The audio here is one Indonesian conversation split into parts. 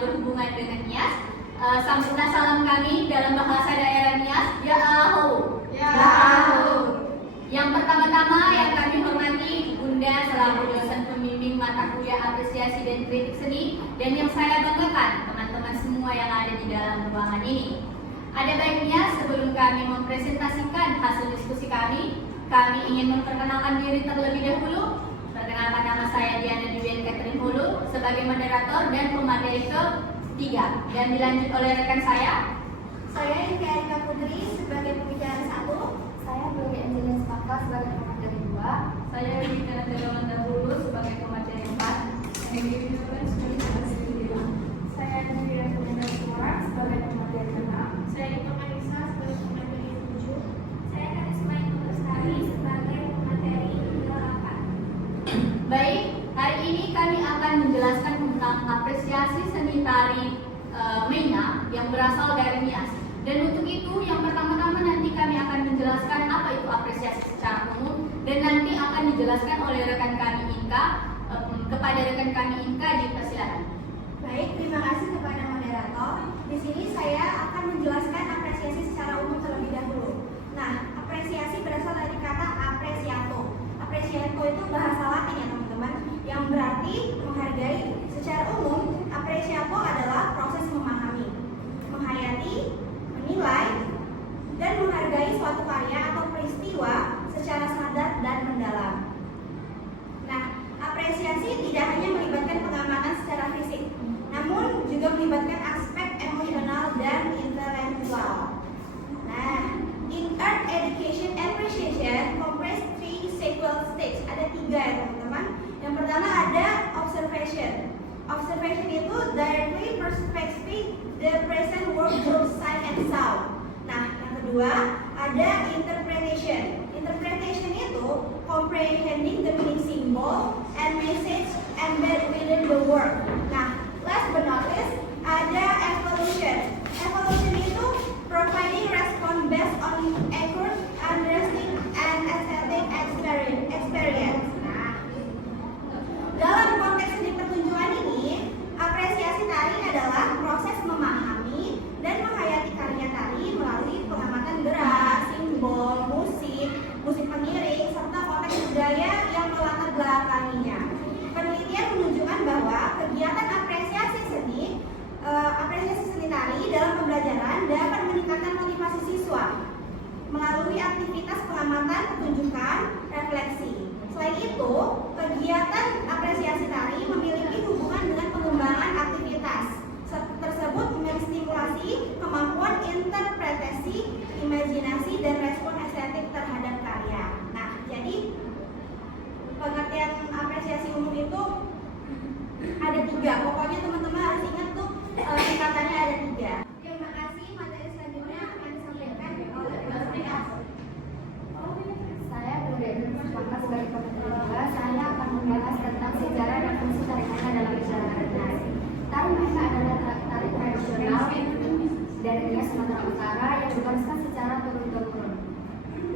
berhubungan dengan Nias. Sambutlah salam kami dalam bahasa daerah Nias, ya ahu. Ya ahu. Yang pertama-tama yang kami hormati Bunda selaku dosen pembimbing mata kuliah apresiasi dan kritik seni, dan yang saya banggakan teman-teman semua yang ada di dalam ruangan ini. Ada baiknya sebelum kami mempresentasikan hasil diskusi kami ingin memperkenalkan diri terlebih dahulu. Perkenalkan, nama saya Diana Diwian Catherine Hulu sebagai moderator dan pemateri ke-3, dan dilanjut oleh rekan saya. Saya Inka Erika Putri sebagai pembicara 1. Saya Glory Angelina Spaka sebagai pemateri 2. Saya Rita Delamanda Hulu sebagai pemateri 4. Saya Nindira Putri sebagai pemateri 6. Saya Ito Marisa sebagai pemateri 7. Saya Karisma Ito Lestari sebagai pemateri 8. Baik, hari ini kami akan menjelaskan tentang apresiasi seni tari Meina yang berasal dari Nias. Dan untuk itu, yang pertama-tama nanti kami akan menjelaskan apa itu apresiasi secara umum, dan nanti akan dijelaskan oleh rekan kami Inka. Kepada rekan kami Inka, dipersilakan. Baik, terima kasih kepada moderator. Di sini saya akan menjelaskan apresiasi secara umum terlebih dahulu. Nah, apresiasi berasal dari kata apresiato. Apresiato itu bahasa Latin ya teman-teman, yang berarti menghargai. Secara umum, apresiato adalah proses memahami, menghayati, menilai, dan menghargai suatu karya atau peristiwa secara sadar dan mendalam. Nah, apresiasi tidak hanya melibatkan pengamatan secara fisik, namun juga melibatkan aspek emosional dan intelektual. Nah, in art education appreciation comprise 3 sequel stage. Ada 3 ya teman-teman. Yang pertama ada observation. Observation itu directly perspective the present world through sight and sound. Nah, yang kedua ada interpretation. Interpretation itu comprehending the meaning symbol and message embedded within the work. Nah, last but not least ada evolution. Evolution itu providing response based on accurate understanding and aesthetic experience. Nah, dalam konteks seni pertunjukan ini, apresiasi tari adalah proses memahami dan menghayati karya tari melalui pengamatan gerak, simbol, musik pengiring, serta konteks budaya yang melatar belakanginya. Penelitian menunjukkan bahwa kegiatan apresiasi seni tari dalam pembelajaran dapat meningkatkan motivasi siswa melalui aktivitas pengamatan, pertunjukan, refleksi. Selain itu, kegiatan apresiasi tari memiliki hubungan dengan pengembangan aktivitas tersebut, menstimulasi kemampuan interpretasi, imajinasi, dan respon estetik terhadap karya. Nah, jadi pengertian apresiasi umum itu ada 3. Pokoknya teman-teman harus ingat tuh tingkatannya ada 3. Terima kasih. Materi selanjutnya akan disampaikan oleh Mas Rias. Saya Glory Angelina Spaka sebagai pemateri 2. Saya akan membahas tentang sejarah dan fungsi tari Meina dalam masyarakat Nias. Tari Meina adalah tari tradisional dari Nias, Sumatera Utara yang diwariskan secara turun-temurun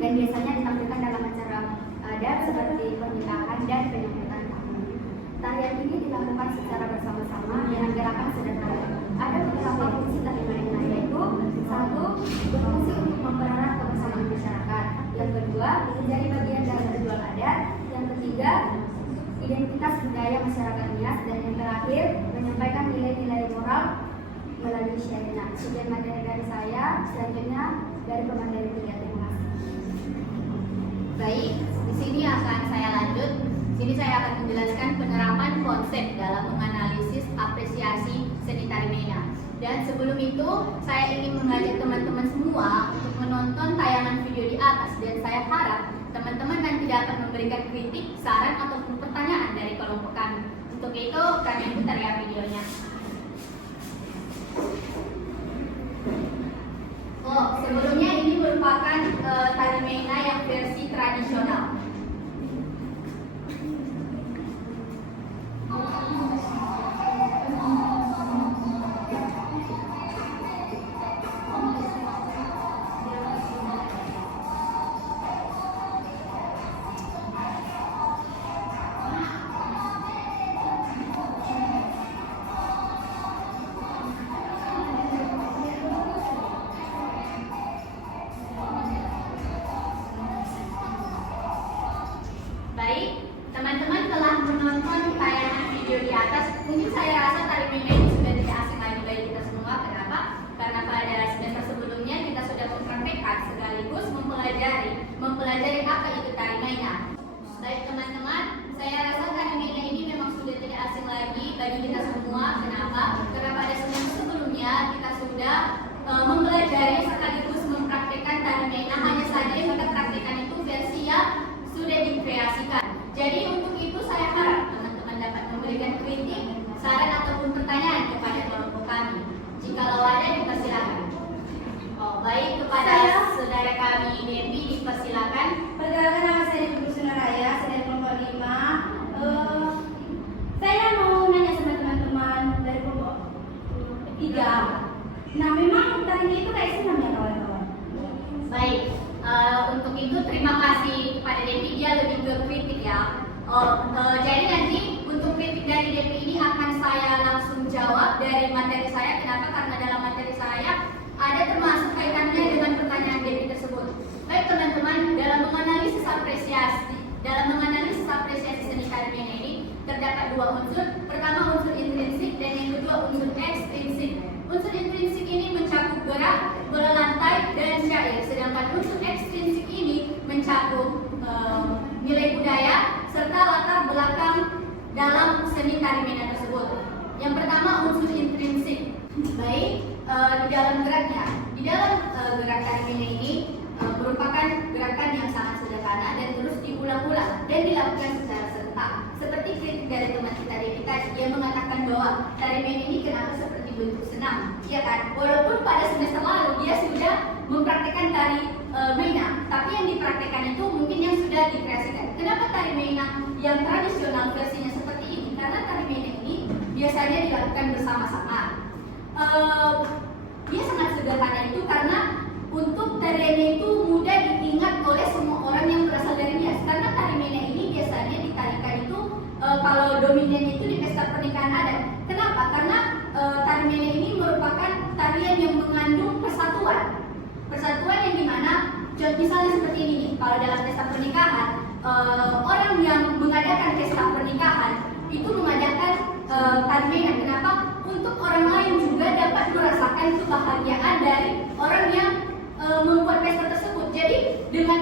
dan biasanya ditampilkan dalam acara adat seperti pernikahan dan penyambutan tamu. Tarian ini dilakukan secara bersama-sama dengan gerakan sederhana. Ada beberapa fungsi tari Meina, yaitu 1. Berfungsi untuk mempererat kebersamaan masyarakat. Yang kedua, menjadi bagian dari ritual adat. Yang ketiga, identitas budaya masyarakat Nias. Dan yang terakhir, menyampaikan nilai-nilai moral melalui syairnya. Sekian materi dari saya. Selanjutnya dari pemateri 3. Terima kasih. Baik, di sini akan saya lanjut. Di sini saya akan menjelaskan penerapan konsep dalam menganalisis apresiasi seni tari Meina. Dan sebelum itu, saya ingin mengajak teman-teman semua untuk menonton tayangan video di atas, dan saya harap teman-teman nanti dapat memberikan kritik, saran, ataupun pertanyaan dari kelompok kami. Untuk itu, kami putar ya videonya. Oh, sebelumnya ini merupakan tari Meina yang versi tradisional. sudah mempelajari sekaligus mempraktikkan tari Meina. Hanya saja yang kita praktikkan itu versi yang sudah dikreasikan. Jadi untuk itu saya harap teman-teman dapat memberikan kritik, saran ataupun pertanyaan kepada kelompok kami. Jika ada dipersilakan. Oh, baik, kepada saudara kami Devi dipersilakan. Perkenalkan, nama saya Devi Sunaraya, saya dari kelompok 5. Saya mau nanya sama teman-teman dari kelompok 3. Nah, memang tarinya itu kayak senam ya kawan-kawan? Baik, untuk itu terima kasih kepada Devi, dia lebih ke kritik ya. Jadi nanti untuk kritik dari Devi ini akan saya langsung jawab dari materi saya. Kenapa? Karena dalam materi saya ada termasuk kaitannya dengan pertanyaan Devi tersebut. Baik teman-teman, dalam menganalisis apresiasi seni tari Meina ini terdapat dua unsur. Pertama unsur intrinsik dan yang kedua unsur ekstrinsik. Unsur intrinsik ini mencakup gerak, bola lantai, dan syair. Sedangkan unsur ekstrinsik ini mencakup nilai budaya serta latar belakang dalam seni tari Meina tersebut. Yang pertama unsur intrinsik. Baik, di dalam geraknya, di dalam gerak tari Meina ini merupakan gerakan yang sangat sederhana dan terus diulang-ulang dan dilakukan secara serentak. Seperti kritik dari teman kita Devi tadi, dia mengatakan bahwa tari Meina ini kenapa seperti bentuk senam, ya kan? Walaupun pada semester lalu dia sudah mempraktikkan tari Meina, tapi yang dipraktikkan itu mungkin yang sudah dikreasikan. Kenapa tari Meina yang tradisional versinya seperti ini? Karena tari Meina ini biasanya dilakukan bersama-sama. Dia sangat sederhana itu karena untuk tariannya itu mudah diingat oleh semua orang yang berasal dari Nias. Karena tari Meina ini biasanya ditarikan itu kalau dominannya itu di pesta pernikahan adat. Kenapa? Karena tari Meina ini merupakan tarian yang mengandung persatuan. Persatuan yang dimana, misalnya seperti ini nih, kalau dalam pesta pernikahan, orang yang mengadakan pesta pernikahan itu mengadakan tari Meina. Kenapa? Untuk orang lain juga dapat merasakan kebahagiaan dari orang yang membuat pesta tersebut. Jadi dengan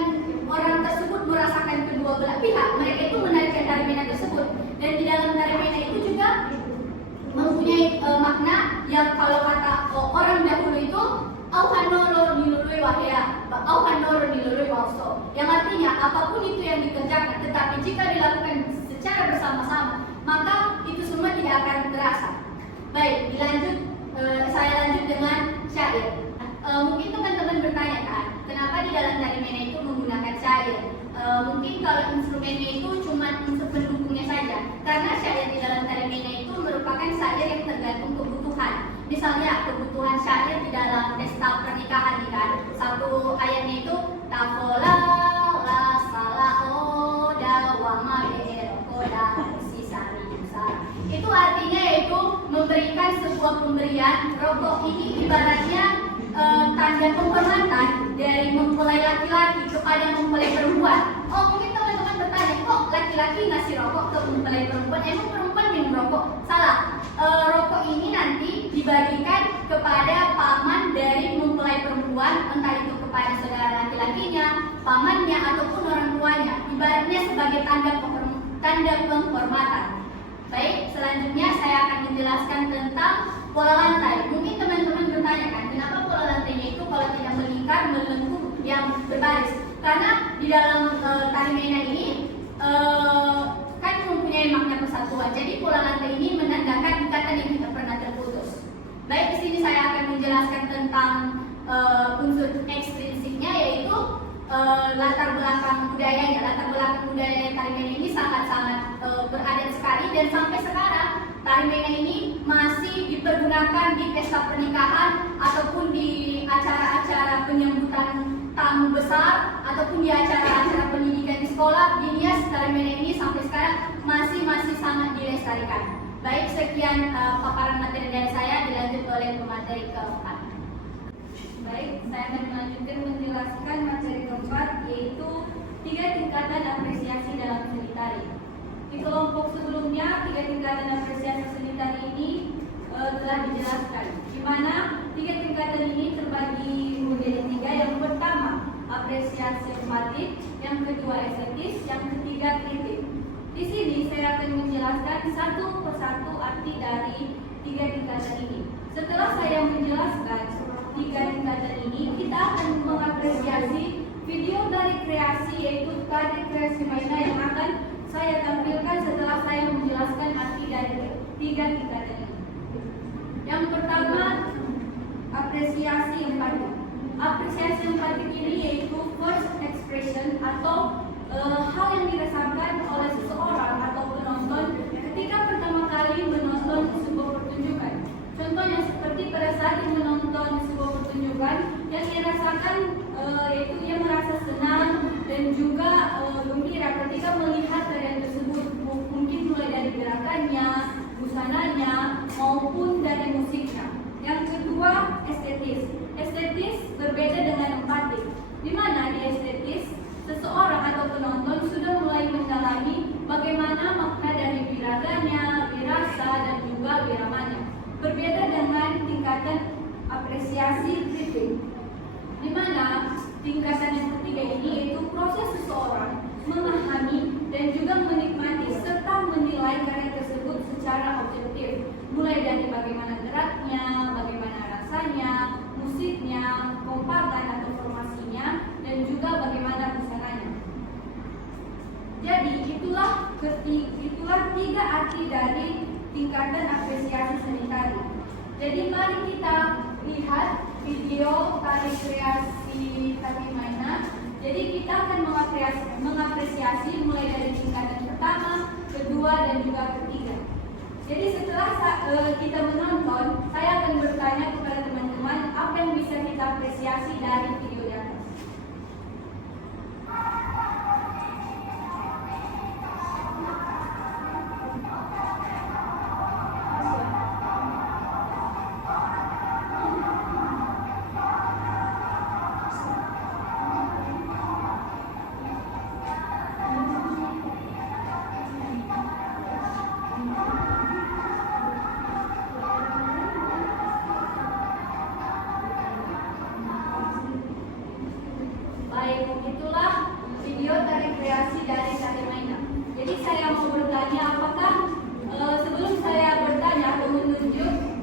orang tersebut merasakan kedua belah pihak, mereka itu menarikan tari Meina tersebut. Dan di dalam tari Meina itu juga mempunyai makna yang kalau kata orang dahulu itu auhanoro nilului wahya, auhanoro nilului wauso, yang artinya apapun itu yang dikerjakan, tetapi jika dilakukan secara bersama-sama, maka itu semua tidak akan terasa. Baik, saya lanjut dengan syair. Mungkin teman-teman bertanya kan, kenapa di dalam tari Meina itu menggunakan syair? Mungkin kalau instrumennya itu cuma unsur pendukungnya saja. Karena syair di dalam tari Meina itu merupakan syair yang tergantung kebutuhan. Misalnya kebutuhan syair di dalam pesta pernikahan nih kan, satu ayatnya itu tafola la sala oda wama berokoda sisa minusa. Itu artinya yaitu memberikan sebuah pemberian. Rokok ini ibaratnya tanda penghormatan dari mempelai laki-laki kepada mempelai perempuan. Oh, mungkin teman-teman bertanya, kok laki-laki ngasih rokok ke mempelai perempuan? Emang perempuan minum rokok? Salah. Rokok ini nanti dibagikan kepada paman dari mempelai perempuan, entah itu kepada saudara laki-lakinya, pamannya ataupun orang tuanya. Ibaratnya sebagai tanda penghormatan. Baik, selanjutnya saya akan menjelaskan tentang pola lantai. Mungkin teman-teman bertanya kan, kenapa pola lantainya itu kalau tidak melingkar, melengkung, yang berbaris? Karena di dalam tari Meina ini kan mempunyai makna persatuan. Jadi pola lantai ini menandakan ikatan yang tidak pernah terputus. Baik, di sini saya akan menjelaskan tentang unsur ekstrinsiknya, yaitu latar belakang budayanya. Latar belakang budaya tari Meina ini sangat-sangat beradat sekali, dan sampai sekarang tari Meina ini masih dipergunakan di pesta pernikahan ataupun di acara-acara penyambutan tamu besar ataupun di acara-acara pendidikan di sekolah. Di Nias tari Meina ini sampai sekarang masih sangat dilestarikan. Baik, sekian paparan materi dari saya, dilanjut oleh pemateri keempat. Baik, saya akan melanjutkan menjelaskan materi keempat, yaitu 3 tingkatan apresiasi dalam seni tari. Di kelompok sebelumnya, 3 tingkatan apresiasi seni tari ini telah dijelaskan, di mana 3 tingkatan ini terbagi menjadi 3. Yang pertama, apresiasi estetik, yang kedua estetis, yang ketiga kritik. Di sini saya akan menjelaskan satu persatu arti dari 3 tingkatan ini. Setelah saya menjelaskan, apresiasi empatik. Apresiasi empatik ini yaitu first expression atau hal yang dirasakan oleh seseorang atau penonton ketika pertama kali menonton sebuah pertunjukan. Contohnya seperti pada saat dia menonton sebuah pertunjukan, yang ia rasakan yaitu ia merasa senang dan juga gembira ketika melihat tarian tersebut, mungkin mulai dari gerakannya, busananya, maupun dari musiknya. Yang kedua, estetis. Estetis berbeda dengan empatik, di mana di estetis seseorang atau penonton sudah mulai mendalami bagaimana makna dari biraganya, birasa, dan juga biramanya. Berbeda dengan tingkatan apresiasi kritik, di mana tingkatan yang ketiga ini yaitu proses seseorang memahami dan juga menikmati serta menilai karya tersebut secara objektif, mulai dari bagaimana geraknya, bagaimana rasanya, musiknya, kompakan atau formasinya, dan juga bagaimana busananya. Jadi itulah tiga arti dari tingkatan apresiasi seni tari. Jadi mari kita lihat video tari kreasi tari mainan. Jadi kita akan mengapresiasi mulai dari tingkatan pertama, kedua, dan juga ketiga. Jadi setelah kita menonton, saya akan bertanya kepada teman-teman apa yang bisa kita apresiasi dari video di atas. Baik, itulah video tari kreasi dari tari mainan. Jadi saya mau bertanya, apakah sebelum saya bertanya atau menunjuk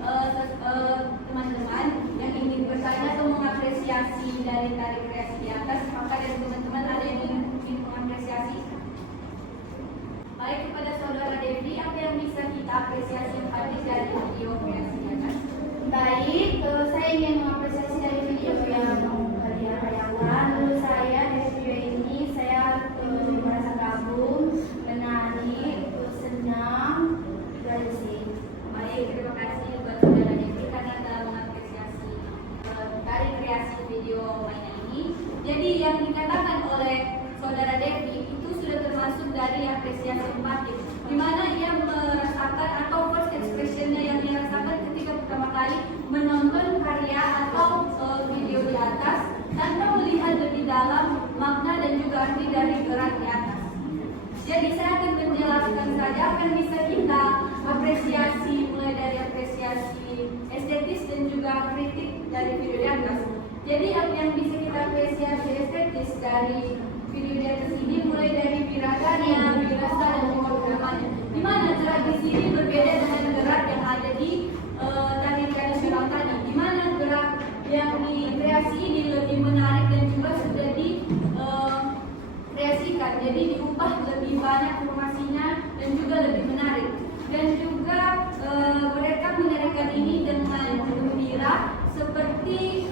teman-teman yang ingin bertanya atau mengapresiasi dari tari kreasi di atas, maka dari teman-teman ada yang ingin mengapresiasi? Baik, kepada saudara Devi, apa yang bisa kita apresiasi dari video kreasi di atas? Baik, saya ingin mengapresiasi dari video yang kalian tayangkan. Menurut saya dari video ini saya merasa gabung, menari, senang, dari sini. Baik, terima kasih buat saudara Devi karena telah mengapresiasi tari kreasi video mainan ini. Jadi yang dikatakan oleh saudara Devi itu sudah termasuk dari apresiasi empatik, di mana ia merasakan atau first expression-nya yang ia rasakan ketika pertama kali menonton karya atau video di atas tanpa melihat lebih dalam makna dan juga arti dari gerak di atas. Jadi saya akan menjelaskan saja apa yang bisa kita apresiasi, mulai dari apresiasi estetis dan juga kritik dari video di atas. Jadi apa yang bisa kita apresiasi estetis dari video di atas ini mulai dari biraganya, birasa, dan juga gerakannya. Di mana gerak di sini berbeda dengan gerak yang ada di tari tradisional tadi, di mana gerak yang di kreasi ini lebih menarik dan juga sudah dikreasikan, jadi diubah lebih banyak formasinya dan juga lebih menarik. Dan juga mereka menarikan ini dengan gembira seperti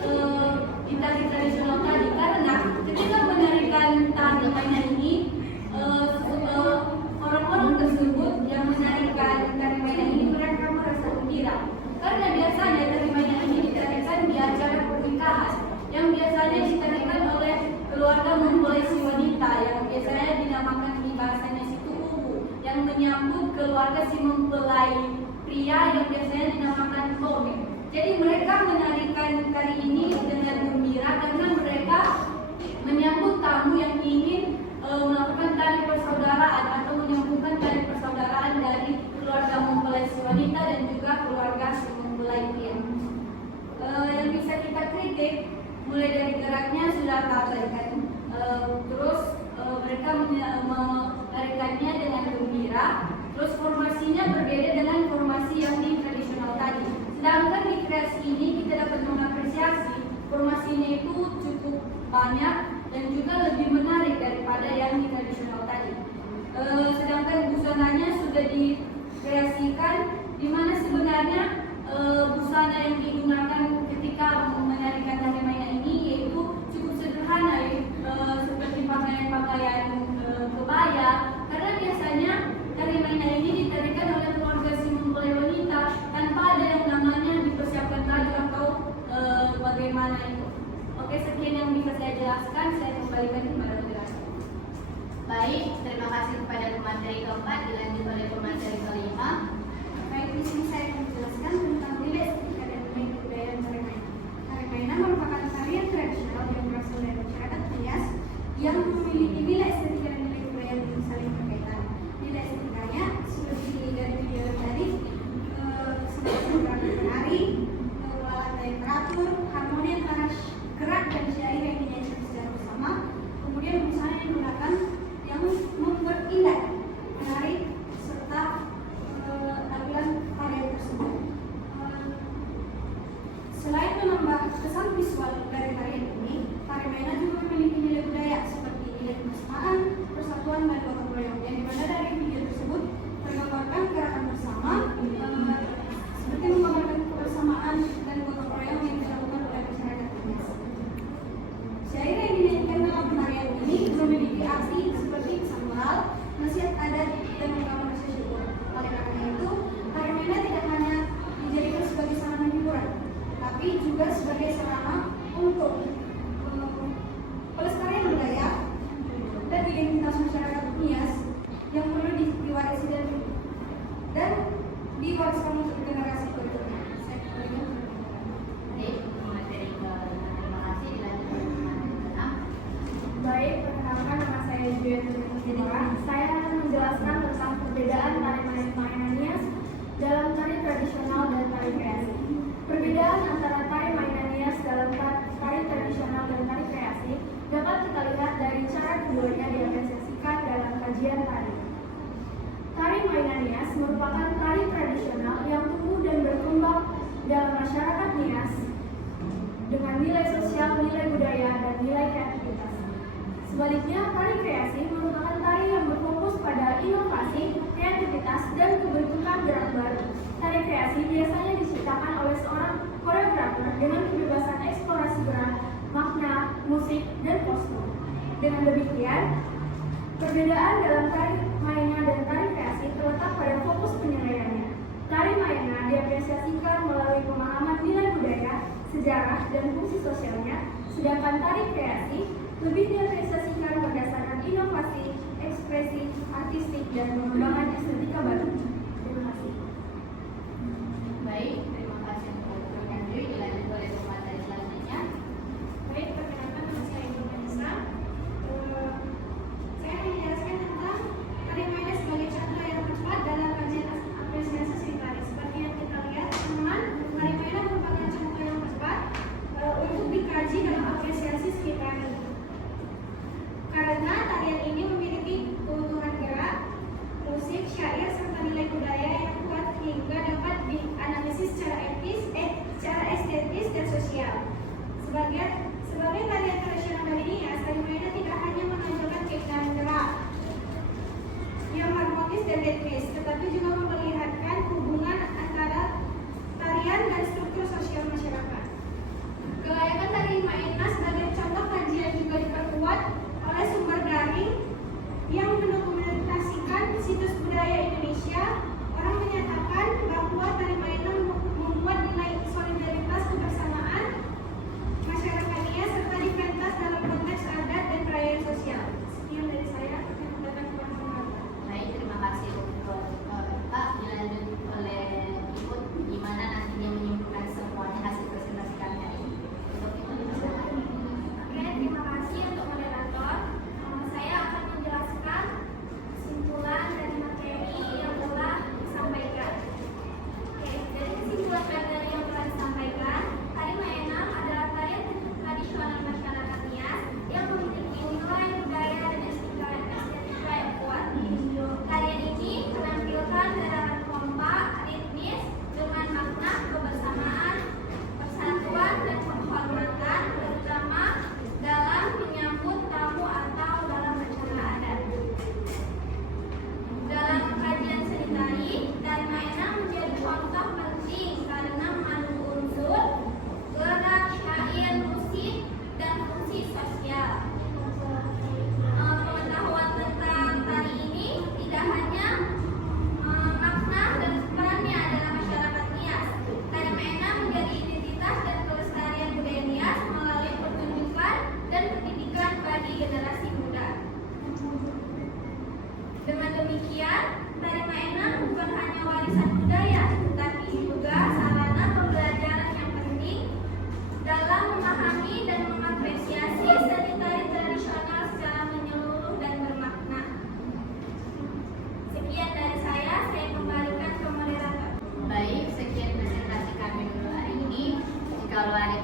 di tari tradisional tadi, karena ketika menarikan tari mainan ini orang-orang tersebut yang menarikan tari mainan ini mereka merasa gembira, karena biasanya tari mainan ini ditarikan di acara pernikahan yang biasanya ditarikan oleh keluarga mempelai si wanita, yang biasanya dinamakan di bahasanya situ ubu, yang menyambut keluarga si mempelai pria yang biasanya dinamakan toge. Jadi mereka menarikan tari ini dengan gembira karena mereka menyambut tamu yang ingin melakukan tali persaudaraan atau menyambungkan tali persaudaraan dari keluarga mempelai si wanita dan juga keluarga si mempelai pria. Yang bisa kita kritik mulai dari geraknya sudah terabaikan, terus mereka menarikannya dengan gembira, terus formasinya berbeda dengan formasi yang di tradisional tadi. Sedangkan di kreasi ini kita dapat mengapresiasi formasinya itu cukup banyak dan juga lebih menarik daripada yang di tradisional tadi. Sedangkan busananya sudah dikreasikan, di mana sebenarnya busana yang digunakan ketika menjelaskan, saya kembalikan kepada moderator. Baik, terima kasih kepada pemateri keempat, dilanjut oleh pemateri kelima. Baik, di sini saya akan menjelaskan tentang nilai estetika dan nilai kebudayaan tari mainan. Tari mainan merupakan tarian tradisional yang berasal dari masyarakat Nias yang memiliki nilai estetika dan nilai kebudayaan yang saling berkaitan. Nilai estetikanya seperti dari video tadi, seperti gerakan menari, alat yang teratur, harmoni antara gerak dan syair yang dinyanyikan secara bersama, kemudian busana yang digunakan yang membuat indah, menarik, serta tampilan tarian tersebut. Selain menambah kesan visual dari tarian ini, tari mainan juga memiliki nilai budaya seperti nilai kebersamaan, persatuan, dan gotong royong. Yang dimana dari video tersebut tergambarkan gerakan bersama, seperti menggambarkan kebersamaan dan gotong royong yang dilakukan oleh masyarakat Nias. Syair yang dinyanyikan dalam tarian ini memiliki arti seperti pesan moral, nasihat adat, dan ungkapan rasa syukur. Oleh karena itu, tari mainan tidak hanya dijadikan sebagai sarana hiburan, tapi juga sebagai sarana untuk pelestarian budaya dan identitas masyarakat Nias yang perlu diwarisi dan diwariskan untuk generasi berikutnya. Saya kembalikan. Baik, pemateri kelima, terima kasih, dilanjut oleh pemateri keenam. Baik, perkenalkan nama saya Julian Nurul. Saya akan menjelaskan tentang perbedaan tari mainan Nias dalam tari tradisional dan tari kreasi. Perbedaan antara tari mainan Nias dalam tari tradisional dan tari kreasi dapat kita lihat dari cara keduanya diapresiasikan dalam kajian tari. Tari mainan Nias merupakan tari tradisional yang tumbuh dan berkembang dalam masyarakat Nias dengan nilai sosial, nilai budaya, dan nilai kreativitas. Sebaliknya, tari kreasi merupakan tari yang berfokus pada inovasi, kreativitas, dan kebentukan gerak baru. Tari kreasi biasanya diciptakan oleh seorang koreografer dengan kebebasan eksplorasi gerak, makna, musik, dan kostum. Dengan demikian, perbedaan dalam tari mainan dan tari kreasi terletak pada fokus penilaiannya. Tari mainan diapresiasikan melalui pemahaman nilai budaya, sejarah, dan fungsi sosialnya, sedangkan tari kreasi lebih diapresiasikan berdasarkan inovasi, ekspresi, artistik, dan pengembangan estetika baru. Terima kasih. Baik, terima kasih untuk pemateri, dilanjut oleh pemateri selanjutnya. Baik, perkenalkan nama saya Ibu Vanessa. Saya akan menjelaskan tentang tari mainan sebagai contoh yang tepat dalam kajian apresiasi seni tari. Seperti yang kita lihat, teman-teman, tari mainan merupakan contoh yang tepat untuk dikaji dalam apresiasi seni tari. Karena tarian ini memiliki keutuhan gerak, musik, syair, serta nilai budaya yang kuat hingga dapat dianalisis secara kalau ada